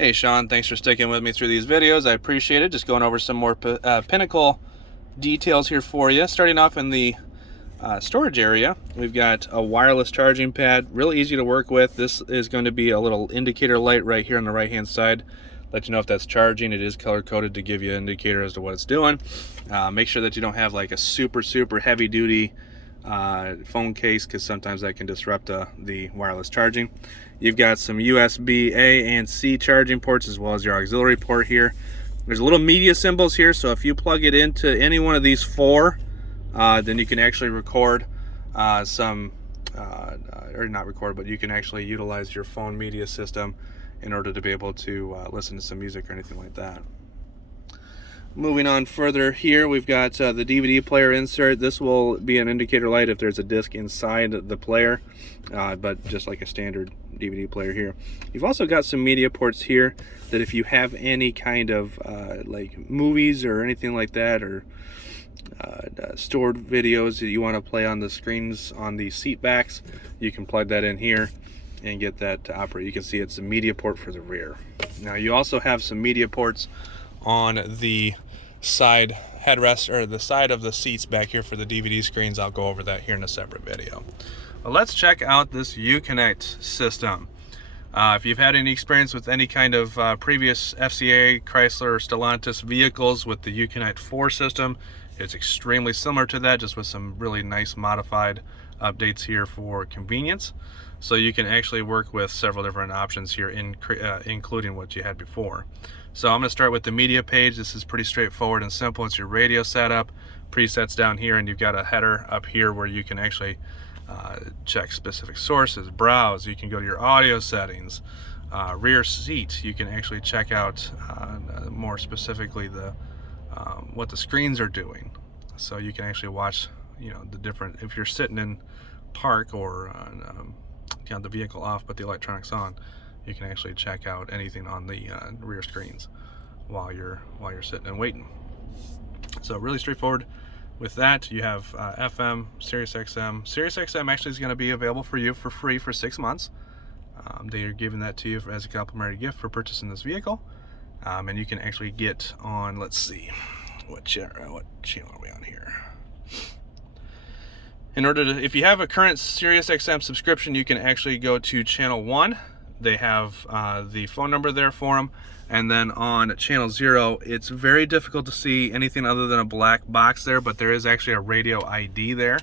Hey Sean, thanks for sticking with me through these videos. I appreciate it. Just going over some more Pinnacle details here for you. Starting off in the storage area, we've got a wireless charging pad, really easy to work with. This is going to be a little indicator light right here on the right hand side. Let you know if that's charging. It is color coded to give you an indicator as to what it's doing. Make sure that you don't have like a super heavy duty phone case, because sometimes that can disrupt the wireless charging. You've got some USB A and C charging ports, as well as your auxiliary port here. There's little media symbols here, so if you plug it into any one of these four, then you can actually record or not record, but you can actually utilize your phone media system in order to be able to listen to some music or anything like that. Moving on further here, we've got the DVD player insert. This will be an indicator light if there's a disc inside the player, but just like a standard DVD player here. You've also got some media ports here that if you have any kind of like movies or anything like that, or stored videos that you want to play on the screens on the seat backs, you can plug that in here and get that to operate. You can see it's a media port for the rear. Now you also have some media ports on the side headrest, or the side of the seats back here for the DVD screens. I'll go over that here in a separate video. Well, let's check out this UConnect system. If you've had any experience with any kind of previous FCA, Chrysler, or Stellantis vehicles with the UConnect 4 system, it's extremely similar to that, just with some really nice modified updates here for convenience. So you can actually work with several different options here, including what you had before. So I'm going to start with the media page. This is pretty straightforward and simple. It's your radio setup, presets down here, and you've got a header up here where you can actually check specific sources, browse. You can go to your audio settings, rear seat. You can actually check out more specifically the what the screens are doing. So you can actually watch, the different, if you're sitting in park or the vehicle off but the electronics on, you can actually check out anything on the rear screens while you're sitting and waiting. So really straightforward with that. You have FM, Sirius XM. Sirius XM actually is going to be available for you for free for 6 months. They are giving that to you as a complimentary gift for purchasing this vehicle. And you can actually get on, let's see, what channel are we on here? In order to, if you have a current Sirius XM subscription, you can actually go to channel 1. They have the phone number there for them. And then on channel 0, it's very difficult to see anything other than a black box there, but there is actually a radio ID there.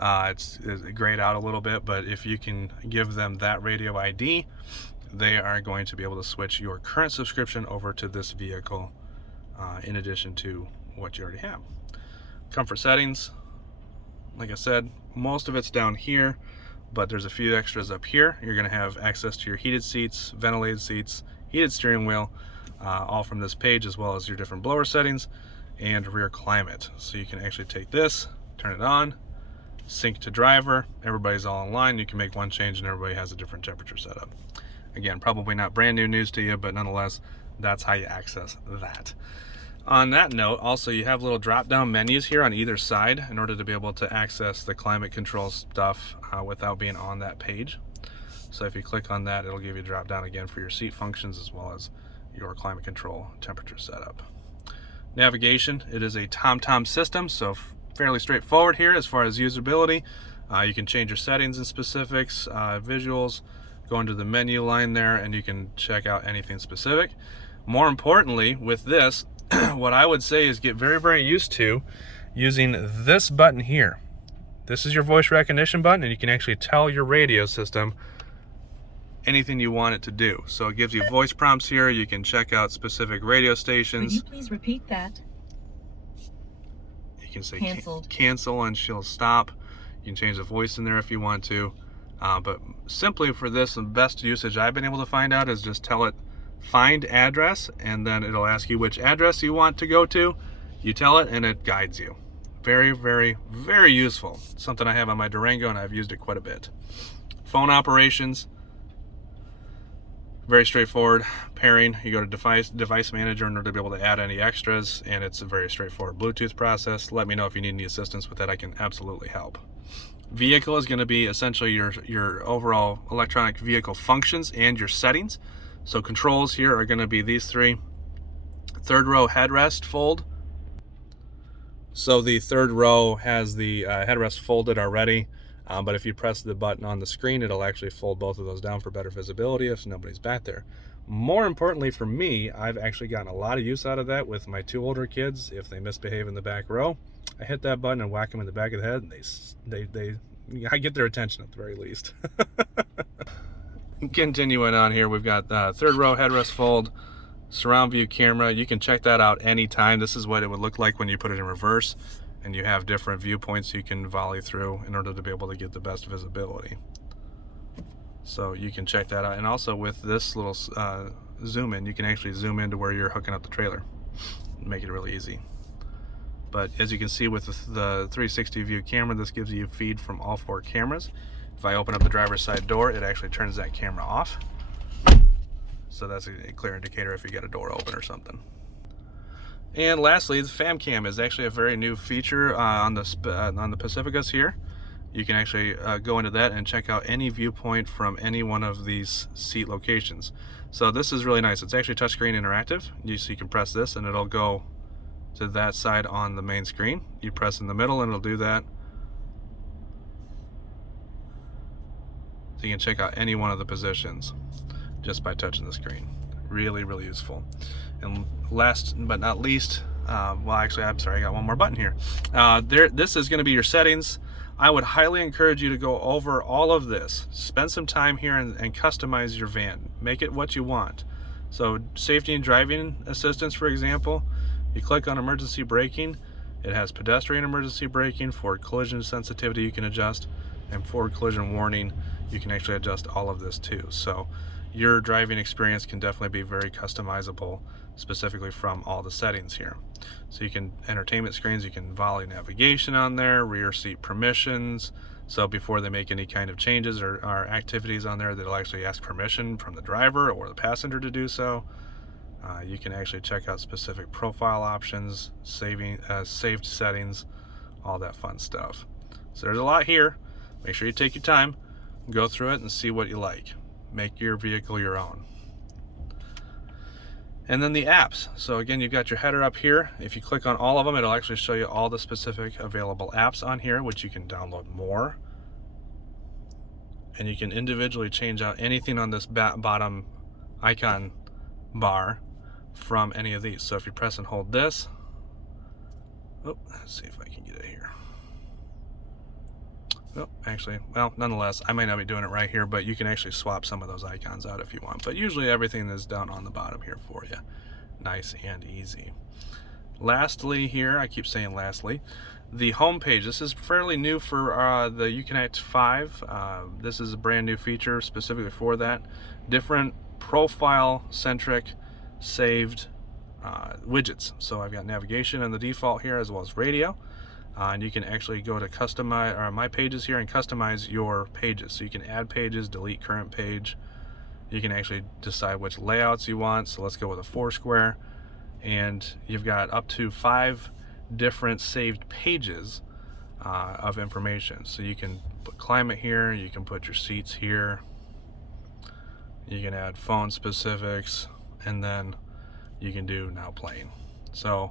It's grayed out a little bit, but if you can give them that radio ID, they are going to be able to switch your current subscription over to this vehicle in addition to what you already have. Comfort settings, like I said, most of it's down here, but there's a few extras up here. You're going to have access to your heated seats, ventilated seats, heated steering wheel, all from this page, as well as your different blower settings and rear climate. So you can actually take this, turn it on, sync to driver. Everybody's all in line. You can make one change and everybody has a different temperature setup. Again, probably not brand new news to you, but nonetheless, that's how you access that. On that note, also you have little drop-down menus here on either side in order to be able to access the climate control stuff without being on that page. So if you click on that, it'll give you a drop-down again for your seat functions as well as your climate control temperature setup. Navigation, it is a TomTom system, so fairly straightforward here as far as usability. You can change your settings and specifics, visuals, go into the menu line there, and you can check out anything specific. More importantly, with this, what I would say is get very used to using this button here. This is your voice recognition button, and you can actually tell your radio system anything you want it to do. So it gives you voice prompts here. You can check out specific radio stations. Would you please repeat that? You can say cancel and she'll stop. You can change the voice in there if you want to. But simply for this, the best usage I've been able to find out is just tell it find address, and then it'll ask you which address you want to go to. You tell it and it guides you. Very useful. Something I have on my Durango and I've used it quite a bit. Phone operations, very straightforward. Pairing, you go to device manager in order to be able to add any extras, and it's a very straightforward Bluetooth process. Let me know if you need any assistance with that. I can absolutely help. Vehicle is going to be essentially your overall electronic vehicle functions and your settings. So controls here are going to be these three. Third row headrest fold. So the third row has the headrest folded already, but if you press the button on the screen, it'll actually fold both of those down for better visibility if nobody's back there. More importantly for me, I've actually gotten a lot of use out of that with my two older kids. If they misbehave in the back row, I hit that button and whack them in the back of the head, and I get their attention at the very least. Continuing on here, we've got third row headrest fold, surround view camera. You can check that out anytime. This is what it would look like when you put it in reverse, and you have different viewpoints you can volley through in order to be able to get the best visibility. So you can check that out. And also with this little zoom in, you can actually zoom into where you're hooking up the trailer, make it really easy. But as you can see with the 360 view camera, this gives you feed from all four cameras. If I open up the driver's side door, it actually turns that camera off. So that's a clear indicator if you got a door open or something. And lastly, the fam cam is actually a very new feature on the Pacificas here. You can actually go into that and check out any viewpoint from any one of these seat locations. So this is really nice. It's actually touchscreen interactive. So you can press this and it'll go to that side on the main screen. You press in the middle and it'll do that. So you can check out any one of the positions just by touching the screen. Really, really useful. And last but not least, well, actually, I'm sorry, I got one more button here. This is going to be your settings. I would highly encourage you to go over all of this. Spend some time here and customize your van. Make it what you want. So safety and driving assistance, for example, you click on emergency braking. It has pedestrian emergency braking. For collision sensitivity, you can adjust. And forward collision warning, you can actually adjust all of this too. So your driving experience can definitely be very customizable, specifically from all the settings here. So you can entertainment screens, you can volley navigation on there, rear seat permissions. So before they make any kind of changes or activities on there, they'll actually ask permission from the driver or the passenger to do so. You can actually check out specific profile options, saved settings, all that fun stuff. So there's a lot here. Make sure you take your time, go through it and see what you like. Make your vehicle your own. And then the apps. So again, you've got your header up here. If you click on all of them, it'll actually show you all the specific available apps on here, which you can download more. And you can individually change out anything on this bottom icon bar from any of these. So if you press and hold this, let's see if I can get it here. Oh, actually, well, nonetheless, I might not be doing it right here, but you can actually swap some of those icons out if you want. But usually everything is down on the bottom here for you. Nice and easy. Lastly here, I keep saying lastly, the home page. This is fairly new for the UConnect 5. This is a brand new feature specifically for that. Different profile-centric saved widgets. So I've got navigation in the default here as well as radio. And you can actually go to customize my pages here and customize your pages. So you can add pages, delete current page. You can actually decide which layouts you want. So let's go with a 4-square. And you've got up to 5 different saved pages of information. So you can put climate here, you can put your seats here, you can add phone specifics, and then you can do now playing. So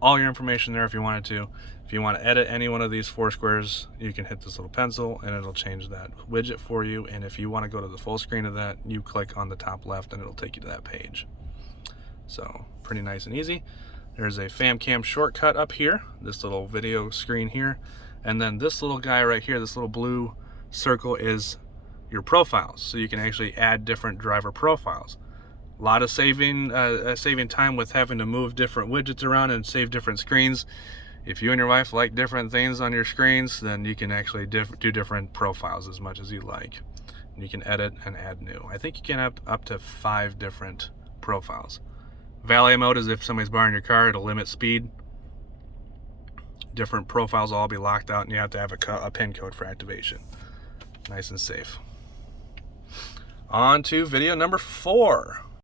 all your information there if you wanted to. If you want to edit any one of these 4 squares, you can hit this little pencil and it'll change that widget for you. And if you want to go to the full screen of that, you click on the top left and it'll take you to that page. So pretty nice and easy. There's a FamCam shortcut up here, this little video screen here. And then this little guy right here, this little blue circle is your profiles. So you can actually add different driver profiles. A lot of saving time with having to move different widgets around and save different screens. If you and your wife like different things on your screens, then you can actually do different profiles as much as you like. And you can edit and add new. I think you can have up to 5 different profiles. Valet mode is if somebody's borrowing your car, it'll limit speed. Different profiles will all be locked out and you have to have a PIN code for activation. Nice and safe. On to video number 4.